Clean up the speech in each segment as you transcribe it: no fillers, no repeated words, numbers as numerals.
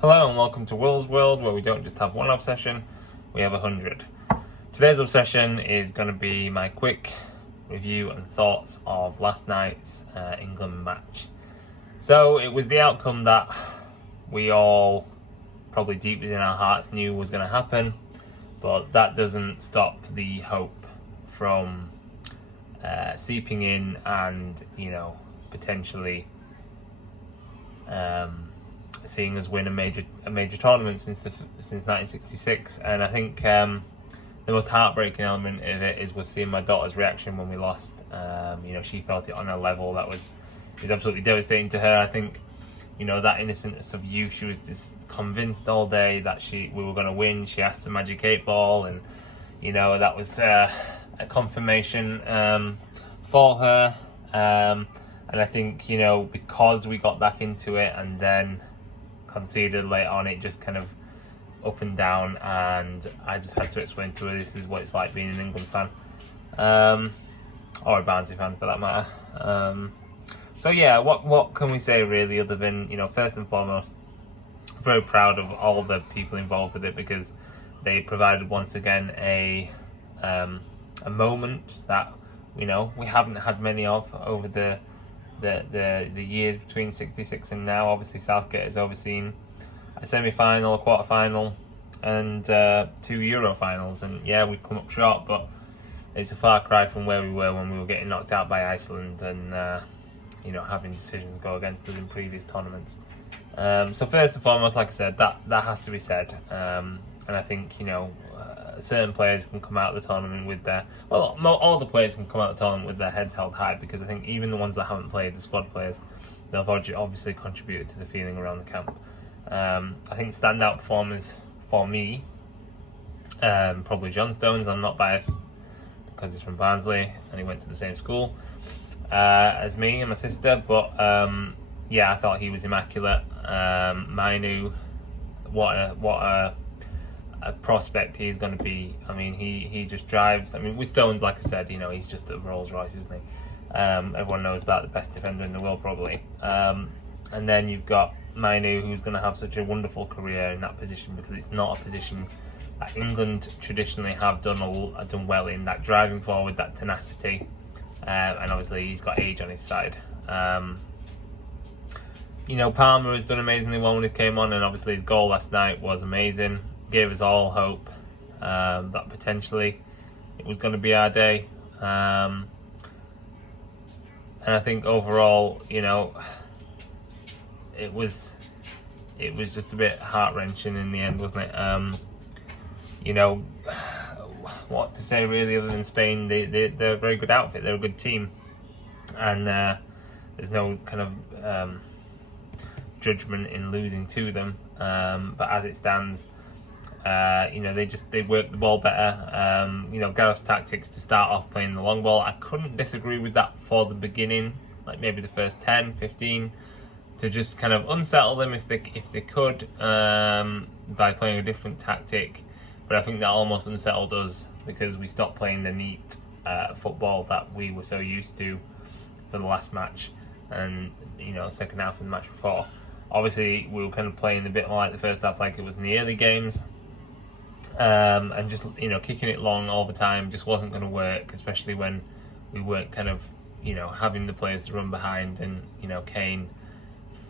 Hello and welcome to Will's World, where we don't just have one obsession, we have 100. Today's obsession is going to be my quick review and thoughts of last night's England match. So it was the outcome that we all probably deep within our hearts knew was going to happen, but that doesn't stop the hope from seeping in and, potentially seeing us win a major tournament since 1966. And I think the most heartbreaking element of it was seeing my daughter's reaction when we lost. She felt it on a level that was absolutely devastating to her. I think that innocence of youth, she was just convinced all day that we were going to win. She asked the magic 8 ball, and that was a confirmation for her. And I think, because we got back into it and then conceded late on, it just kind of up and down, and I just had to explain to her this is what it's like being an England fan, or a Barnsley fan for that matter. So yeah, what can we say really, other than, first and foremost, very proud of all the people involved with it, because they provided once again a moment that we haven't had many of over the years between 66 and now. Obviously Southgate has overseen a semi-final, a quarter-final, and 2 Euro finals, and yeah, we've come up short, but it's a far cry from where we were when we were getting knocked out by Iceland and having decisions go against us in previous tournaments. So first and foremost, like I said, that has to be said, and I think certain players can come out of the tournament with all the players can come out of the tournament with their heads held high, because I think even the ones that haven't played, the squad players, they've obviously contributed to the feeling around the camp. I think standout performers for me, probably John Stones. I'm not biased because he's from Barnsley and he went to the same school as me and my sister, but I thought he was immaculate. Mainu, what a prospect he's going to be. I mean, he just drives. I mean, with Stones, like I said, he's just a Rolls Royce, isn't he? Everyone knows that, the best defender in the world probably. And then you've got Mainu, who's going to have such a wonderful career in that position, because it's not a position that England traditionally have done well in, that driving forward, that tenacity, and obviously he's got age on his side. Palmer has done amazingly well when he came on, and obviously his goal last night was amazing. Gave us all hope that potentially it was going to be our day. And I think overall, it was just a bit heart-wrenching in the end, wasn't it? What to say really, other than Spain, they're a very good outfit, they're a good team, and there's no kind of judgment in losing to them, but as it stands, they work the ball better. Gareth's tactics to start off playing the long ball, I couldn't disagree with that for the beginning, like maybe the first 10, 15, to just kind of unsettle them if they could, by playing a different tactic. But I think that almost unsettled us, because we stopped playing the neat football that we were so used to for the last match, and second half of the match before. Obviously we were kind of playing a bit more like the first half, like it was in the early games. And just kicking it long all the time just wasn't going to work, especially when we weren't kind of having the players to run behind. And Kane,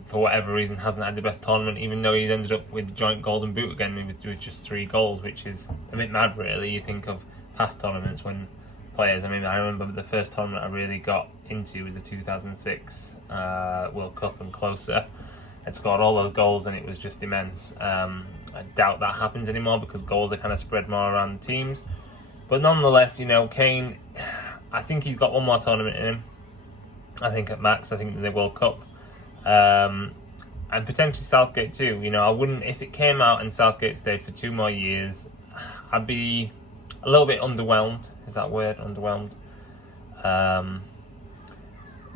for whatever reason, hasn't had the best tournament, even though he's ended up with the joint golden boot again with just 3 goals, which is a bit mad really. You think of past tournaments when players, I remember the first tournament I really got into was the 2006 World Cup, and Closer had scored all those goals and it was just immense. I doubt that happens anymore, because goals are kind of spread more around the teams. But nonetheless, Kane, I think he's got one more tournament in him. I think at max. I think in the World Cup, and potentially Southgate too. I wouldn't, if it came out and Southgate stayed for 2 more years, I'd be a little bit underwhelmed. Is that word, underwhelmed?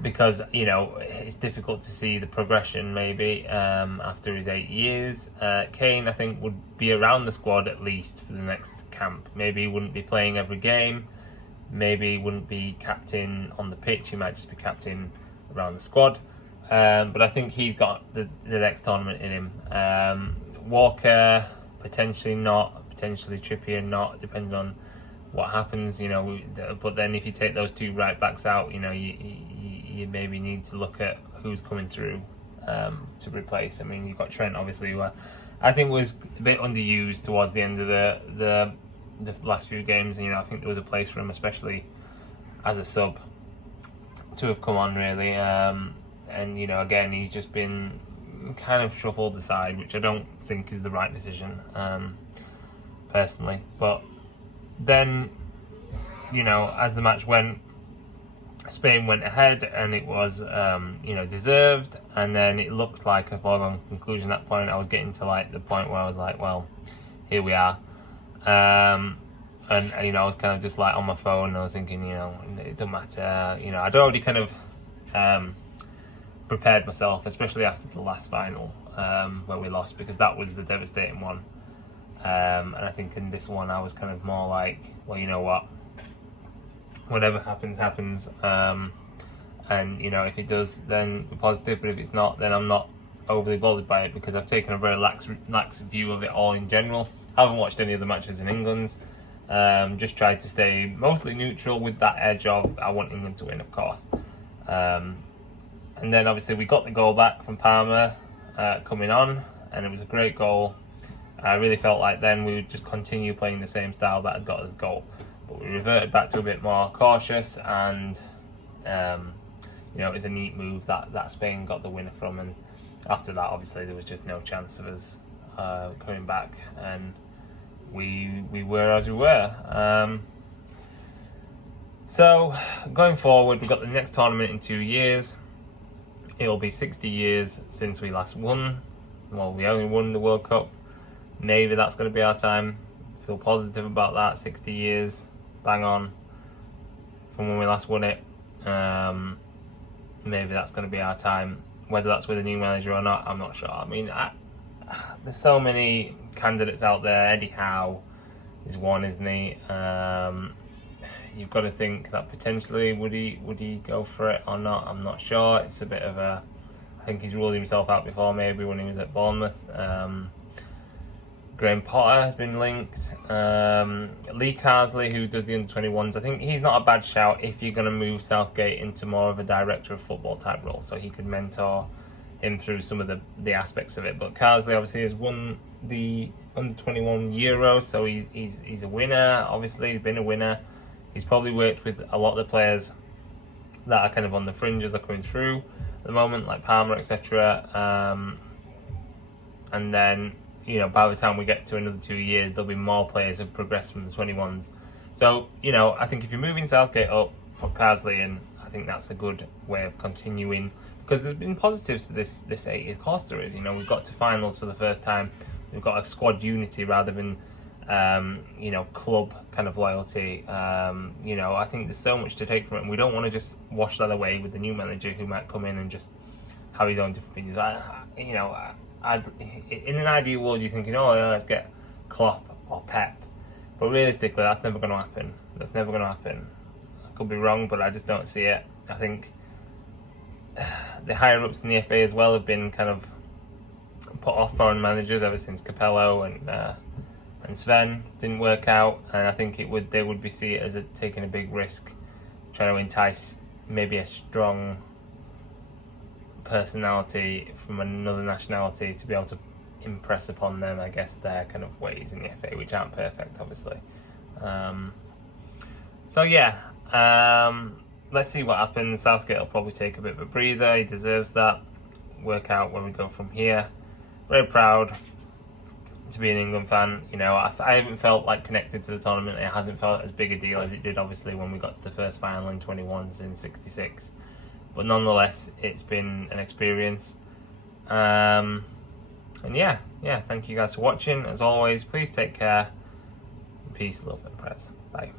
Because it's difficult to see the progression maybe after his 8 years. Kane, I think, would be around the squad at least for the next camp. Maybe he wouldn't be playing every game, maybe he wouldn't be captain on the pitch, he might just be captain around the squad. But I think he's got the next tournament in him. Walker, potentially not, potentially Trippier not, depending on what happens, but then if you take those two right backs out, you maybe need to look at who's coming through to replace. I mean, you've got Trent, obviously, who I think was a bit underused towards the end of the last few games. And, I think there was a place for him, especially as a sub, to have come on, really. And, again, he's just been kind of shuffled aside, which I don't think is the right decision, personally. But then, as the match went, Spain went ahead, and it was, deserved. And then it looked like a foregone conclusion at that point. I was getting to the point where I was like, well, here we are. And I was kind of just on my phone. And I was thinking, it doesn't matter. I'd already kind of prepared myself, especially after the last final where we lost, because that was the devastating one. And I think in this one I was kind of more like, well, you know what, whatever happens, and if it does, then we're positive, but if it's not, then I'm not overly bothered by it, because I've taken a very lax view of it all in general. I haven't watched any of the matches in England, just tried to stay mostly neutral, with that edge of I want England to win, of course. And then obviously we got the goal back from Palmer coming on, and it was a great goal. I really felt like then we would just continue playing the same style that had got us a goal, but we reverted back to a bit more cautious, and it was a neat move that Spain got the winner from. And after that, obviously, there was just no chance of us coming back, and we were as we were. So going forward, we've got the next tournament in 2 years. It'll be 60 years since we last won. Well, we only won the World Cup. Maybe that's going to be our time. Feel positive about that. 60 years, bang on, from when we last won it. Maybe that's going to be our time. Whether that's with a new manager or not, I'm not sure. I mean, there's so many candidates out there. Eddie Howe is one, isn't he? You've got to think that potentially would he go for it or not? I'm not sure. It's a bit of a. I think he's ruled himself out before, maybe when he was at Bournemouth. Graham Potter has been linked. Lee Carsley, who does the under-21s, I think he's not a bad shout if you're going to move Southgate into more of a director of football type role, so he could mentor him through some of the aspects of it. But Carsley obviously has won the under-21 Euros, so he's a winner. Obviously, he's been a winner. He's probably worked with a lot of the players that are kind of on the fringes that are coming through at the moment, like Palmer, etc. And then, by the time we get to another 2 years, there'll be more players who've progressed from the 21s. So, I think if you're moving Southgate up, put Carsley in, I think that's a good way of continuing, because there's been positives to this 8. Of course there is. We've got to finals for the first time. We've got a squad unity rather than, club kind of loyalty. I think there's so much to take from it, and we don't want to just wash that away with the new manager who might come in and just have his own different opinions. In an ideal world, you're thinking, let's get Klopp or Pep. But realistically, that's never going to happen. I could be wrong, but I just don't see it. I think the higher-ups in the FA as well have been kind of put off foreign managers ever since Capello and Sven didn't work out. And I think they would be seen as taking a big risk, trying to entice maybe a strong personality from another nationality to be able to impress upon them, I guess, their kind of ways in the FA, which aren't perfect, obviously. Let's see what happens. Southgate will probably take a bit of a breather. He deserves that. Work out where we go from here. Very proud to be an England fan. I haven't felt connected to the tournament. It hasn't felt as big a deal as it did, obviously, when we got to the first final in 21s in 66. But nonetheless, it's been an experience. And thank you guys for watching. As always, please take care. Peace, love, and prayers. Bye.